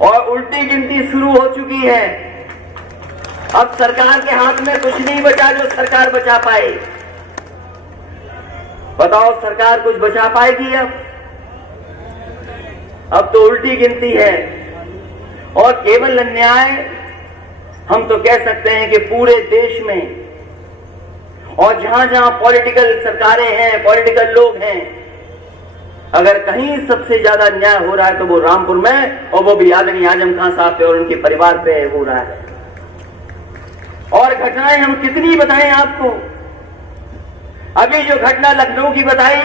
और उल्टी गिनती शुरू हो चुकी है। अब सरकार के हाथ में कुछ नहीं बचा जो सरकार बचा पाए। बताओ सरकार कुछ बचा पाएगी? अब तो उल्टी गिनती है। और केवल अन्याय हम तो कह सकते हैं कि पूरे देश में और जहां जहां पॉलिटिकल सरकारें हैं, पॉलिटिकल लोग हैं, अगर कहीं सबसे ज्यादा अन्याय हो रहा है तो वो रामपुर में, और वो भी आदरणीय आजम खान साहब पे और उनके परिवार पे हो रहा है। और घटनाएं हम कितनी बताएं आपको। अभी जो घटना लखनऊ की बताई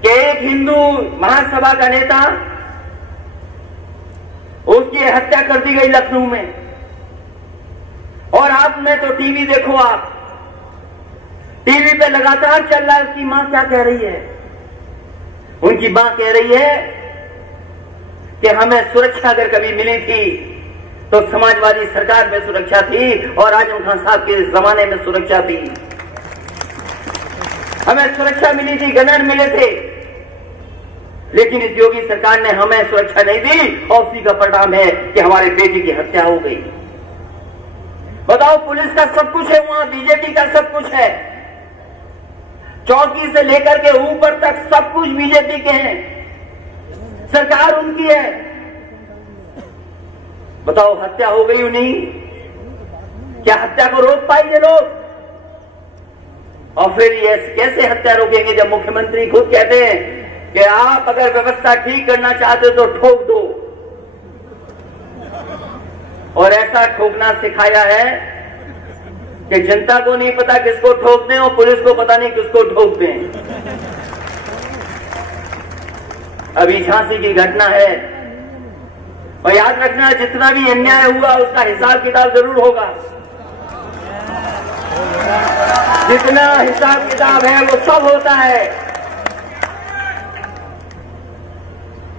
कि एक हिंदू महासभा का नेता, उसकी हत्या कर दी गई लखनऊ में। और आपने तो टीवी देखो, आप टीवी पे लगातार चल रहा है। उसकी मां क्या कह रही है? उनकी मां कह रही है कि हमें सुरक्षा अगर कभी मिली थी तो समाजवादी सरकार में सुरक्षा थी और आजम खान साहब के जमाने में सुरक्षा थी। हमें सुरक्षा मिली थी, गनर मिले थे, लेकिन इस योगी सरकार ने हमें सुरक्षा नहीं दी और उसी का परिणाम है कि हमारे बेटे की हत्या हो गई। बताओ, पुलिस का सब कुछ है वहां, बीजेपी का सब कुछ है, चौकी से लेकर के ऊपर तक सब कुछ बीजेपी के हैं, सरकार उनकी है। बताओ, हत्या हो गई नहीं? क्या हत्या को रोक पाएंगे लोग? और फिर ये कैसे हत्या रोकेंगे जब मुख्यमंत्री खुद कहते हैं कि आप अगर व्यवस्था ठीक करना चाहते हो तो ठोक दो। और ऐसा ठोकना सिखाया है कि जनता को नहीं पता किसको ठोक दें और पुलिस को पता नहीं किसको ठोक दें। अभी झांसी की घटना है, और याद रखना, जितना भी अन्याय हुआ उसका हिसाब किताब जरूर होगा। जितना हिसाब किताब है वो सब होता है।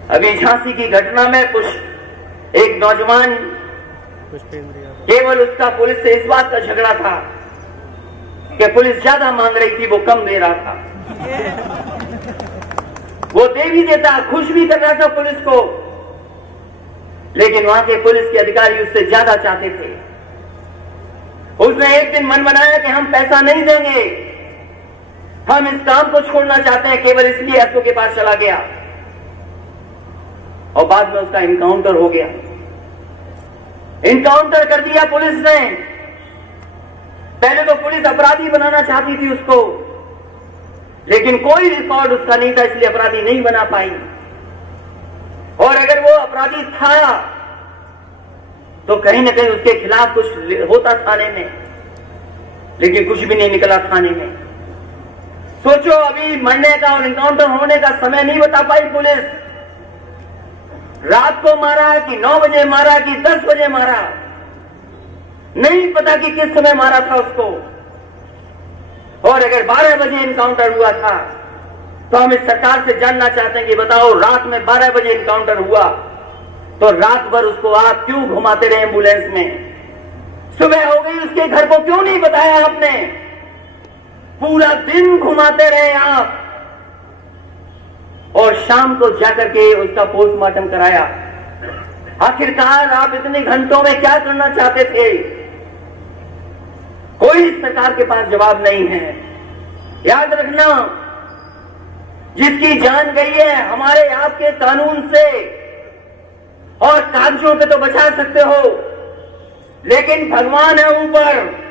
अभी झांसी की घटना में एक नौजवान, केवल उसका पुलिस से इस बात का झगड़ा था कि पुलिस ज्यादा मांग रही थी, वो कम दे रहा था। वो दे भी देता, खुश भी कर रहा था पुलिस को, लेकिन वहां के पुलिस के अधिकारी उससे ज्यादा चाहते थे। उसने एक दिन मन बनाया कि हम पैसा नहीं देंगे, हम इस काम को छोड़ना चाहते हैं, केवल इसलिए एसओ के पास चला गया और बाद में उसका इनकाउंटर हो गया। इनकाउंटर कर दिया पुलिस ने। पहले तो पुलिस अपराधी बनाना चाहती थी उसको, लेकिन कोई रिकॉर्ड उसका नहीं था, इसलिए अपराधी नहीं बना पाई। और अगर वो अपराधी था तो कहीं ना कहीं उसके खिलाफ कुछ होता थाने में, लेकिन कुछ भी नहीं निकला थाने में। सोचो, अभी मरने का और इनकाउंटर होने का समय नहीं बता पाई पुलिस। रात को मारा कि 9 बजे मारा कि 10 बजे मारा, नहीं पता कि किस समय मारा था उसको। और अगर 12 बजे इनकाउंटर हुआ था तो हम इस सरकार से जानना चाहते हैं कि बताओ, रात में 12 बजे इनकाउंटर हुआ तो रात भर उसको आप क्यों घुमाते रहे एम्बुलेंस में? सुबह हो गई, उसके घर को क्यों नहीं बताया आपने? पूरा दिन घुमाते रहे आप और शाम को जाकर के उसका पोस्टमार्टम कराया। आखिरकार आप इतने घंटों में क्या करना चाहते थे? कोई सरकार के पास जवाब नहीं है। याद रखना, जिसकी जान गई है हमारे आपके कानून से और कागजों पे तो बचा सकते हो, लेकिन भगवान है ऊपर,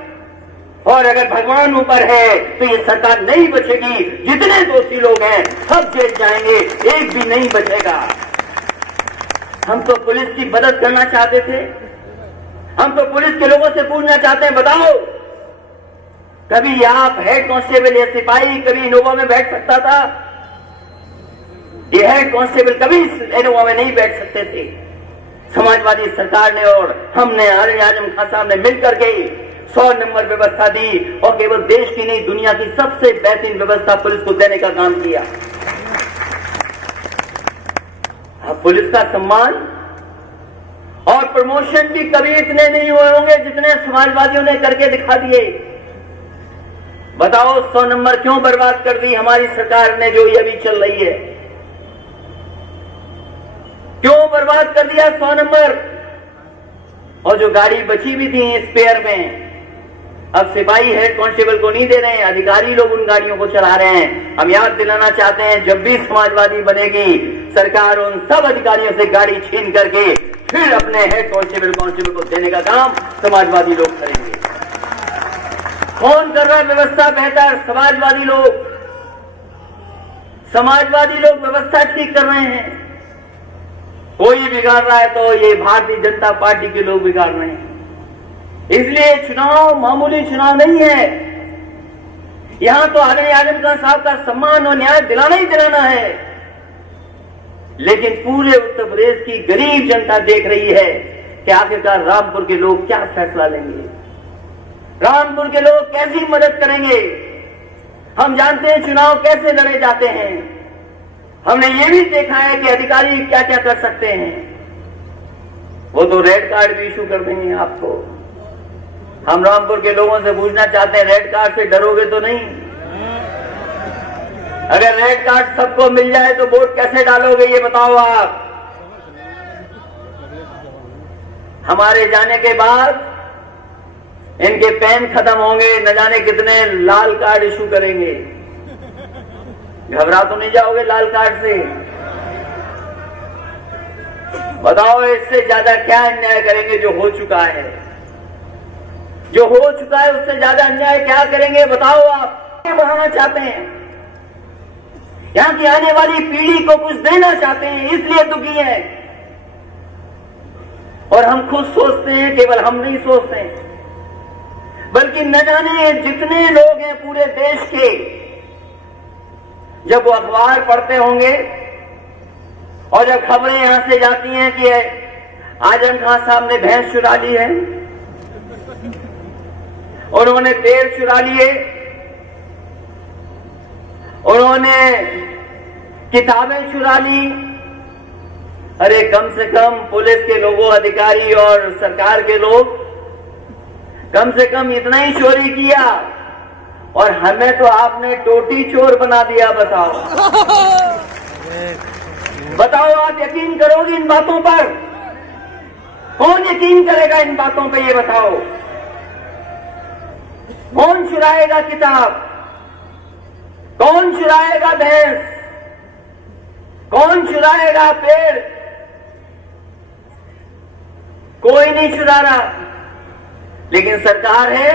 और अगर भगवान ऊपर है तो ये सरकार नहीं बचेगी। जितने दोषी लोग हैं सब जेल जाएंगे, एक भी नहीं बचेगा। हम तो पुलिस की मदद करना चाहते थे, हम तो पुलिस के लोगों से पूछना चाहते हैं, बताओ, कभी आप हेड कांस्टेबल या सिपाही कभी इनोवा में बैठ सकता था? ये हेड कांस्टेबल कभी इनोवा में नहीं बैठ सकते थे। समाजवादी सरकार ने और हमने, आजम खान साहब ने मिलकर के 100 नंबर व्यवस्था दी और केवल देश की नहीं दुनिया की सबसे बेहतरीन व्यवस्था पुलिस को देने का काम किया। अब पुलिस का सम्मान और प्रमोशन भी कभी इतने नहीं हुए होंगे जितने समाजवादियों ने करके दिखा दिए। बताओ, 100 नंबर क्यों बर्बाद कर दी हमारी सरकार ने जो ये अभी चल रही है? क्यों बर्बाद कर दिया 100 नंबर। और जो गाड़ी बची भी थी स्पेयर में, अब सिपाही हेड कांस्टेबल को नहीं दे रहे हैं, अधिकारी लोग उन गाड़ियों को चला रहे हैं। हम याद दिलाना चाहते हैं, जब भी समाजवादी बनेगी सरकार, उन सब अधिकारियों से गाड़ी छीन करके फिर अपने हेड कांस्टेबल को देने का काम समाजवादी लोग करेंगे। कौन कर रहा है व्यवस्था बेहतर? समाजवादी लोग। समाजवादी लोग व्यवस्था ठीक कर रहे हैं। कोई बिगाड़ रहा है तो ये भारतीय जनता पार्टी के लोग बिगाड़ रहे हैं। इसलिए चुनाव मामूली चुनाव नहीं है। यहां तो आदरणीय आजम खान साहब का सम्मान और न्याय दिलाना ही दिलाना है। लेकिन पूरे उत्तर प्रदेश की गरीब जनता देख रही है कि आखिरकार रामपुर के लोग क्या फैसला लेंगे, रामपुर के लोग कैसी मदद करेंगे। हम जानते हैं चुनाव कैसे लड़े जाते हैं। हमने ये भी देखा है कि अधिकारी क्या क्या कर सकते हैं। वो तो रेड कार्ड भी इशू कर देंगे आपको। हम रामपुर के लोगों से पूछना चाहते हैं, रेड कार्ड से डरोगे तो नहीं? अगर रेड कार्ड सबको मिल जाए तो वोट कैसे डालोगे, ये बताओ आप। हमारे जाने के बाद इनके पेन खत्म होंगे, न जाने कितने लाल कार्ड इशू करेंगे। घबरा तो नहीं जाओगे लाल कार्ड से? बताओ इससे ज्यादा क्या अन्याय करेंगे जो हो चुका है? जो हो चुका है उससे ज्यादा अन्याय क्या करेंगे बताओ आप? बढ़ाना चाहते हैं, यहां की आने वाली पीढ़ी को कुछ देना चाहते हैं, इसलिए दुखी है। और हम खुद सोचते हैं, केवल हम नहीं सोचते, बल्कि न जाने जितने लोग हैं पूरे देश के, जब वो अखबार पढ़ते होंगे और जब खबरें यहां से जाती हैं कि आजम खान साहब ने भैंस चुरा ली है, उन्होंने तेल चुरा लिए, उन्होंने किताबें चुरा ली। अरे कम से कम पुलिस के लोगों, अधिकारी और सरकार के लोग कम से कम इतना ही चोरी किया, और हमें तो आपने टोटी चोर बना दिया। बताओ बताओ, आप यकीन करोगे इन बातों पर? कौन यकीन करेगा इन बातों पर? ये बताओ, कौन चुराएगा किताब? कौन चुराएगा भैंस? कौन चुराएगा पेड़? कोई नहीं चुरा रहा। लेकिन सरकार है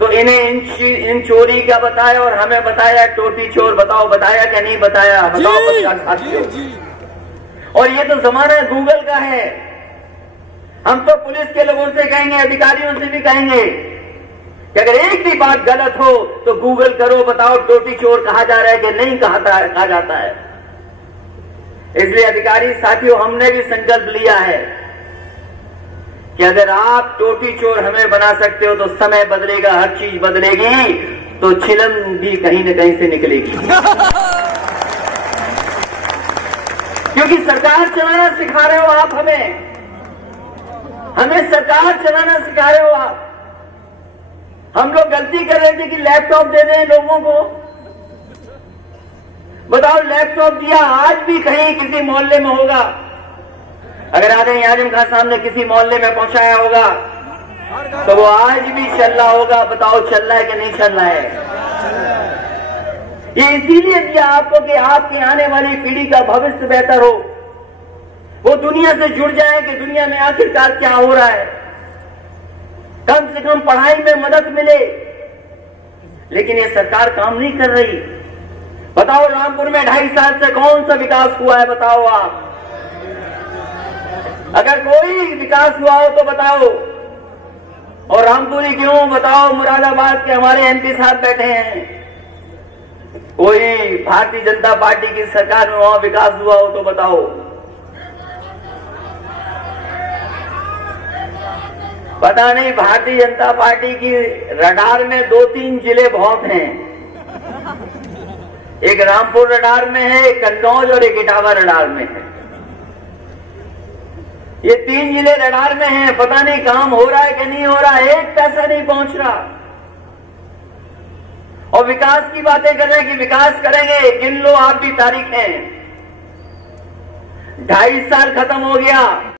तो इन्हें इन चोरी का बताया और हमें बताया टोटी चोर। बताओ बताया क्या नहीं बताया? बताओ पत्रकार साथियों। और ये तो जमाना गूगल का है। हम तो पुलिस के लोगों से कहेंगे, अधिकारियों से भी कहेंगे कि अगर एक भी बात गलत हो तो गूगल करो, बताओ टोटी चोर कहा जा रहा है कि नहीं कहा जाता है। इसलिए अधिकारी साथियों, हमने भी संकल्प लिया है कि अगर आप टोटी चोर हमें बना सकते हो तो समय बदलेगा, हर चीज बदलेगी, तो छिलम भी कहीं न कहीं से निकलेगी। क्योंकि सरकार चलाना सिखा रहे हो आप हमें सरकार चलाना सिखा रहे हो आप। हम लोग गलती कर रहे थे कि लैपटॉप दे दें लोगों को। बताओ, लैपटॉप दिया, आज भी कहीं किसी मोहल्ले में होगा, अगर आदरणीय आजम खान साहब ने किसी मोहल्ले में पहुंचाया होगा तो वो आज भी चल रहा होगा। बताओ चल रहा है कि नहीं चल रहा है? ये इसीलिए दिया आपको कि आपके आने वाली पीढ़ी का भविष्य बेहतर हो, वो दुनिया से जुड़ जाए कि दुनिया में आखिरकार क्या हो रहा है, कम से कम पढ़ाई में मदद मिले। लेकिन ये सरकार काम नहीं कर रही। बताओ, रामपुर में 2.5 साल से कौन सा विकास हुआ है? बताओ आप। अगर कोई विकास हुआ हो तो बताओ। और रामपुरी क्यों? बताओ, मुरादाबाद के हमारे एमपी साहब बैठे हैं, कोई भारतीय जनता पार्टी की सरकार में वहां विकास हुआ हो तो बताओ। पता नहीं, भारतीय जनता पार्टी की रडार में 2-3 जिले बहुत हैं। एक रामपुर रडार में है, एक कन्नौज और एक इटावा रडार में है। ये 3 जिले रडार में हैं। पता नहीं काम हो रहा है कि नहीं हो रहा है, एक पैसा नहीं पहुंच रहा। और विकास की बातें कर रहे हैं कि विकास करेंगे, गिन लो आप भी तारीखें। 2.5 साल खत्म हो गया।